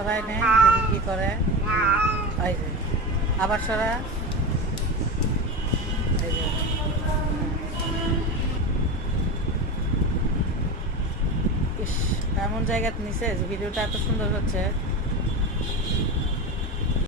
সরাই নে, দেখি কি করে। এই যে আবার সরা, এই যে ইস, এমন জায়গাতে নিছে যে ভিডিওটা এত সুন্দর হচ্ছে।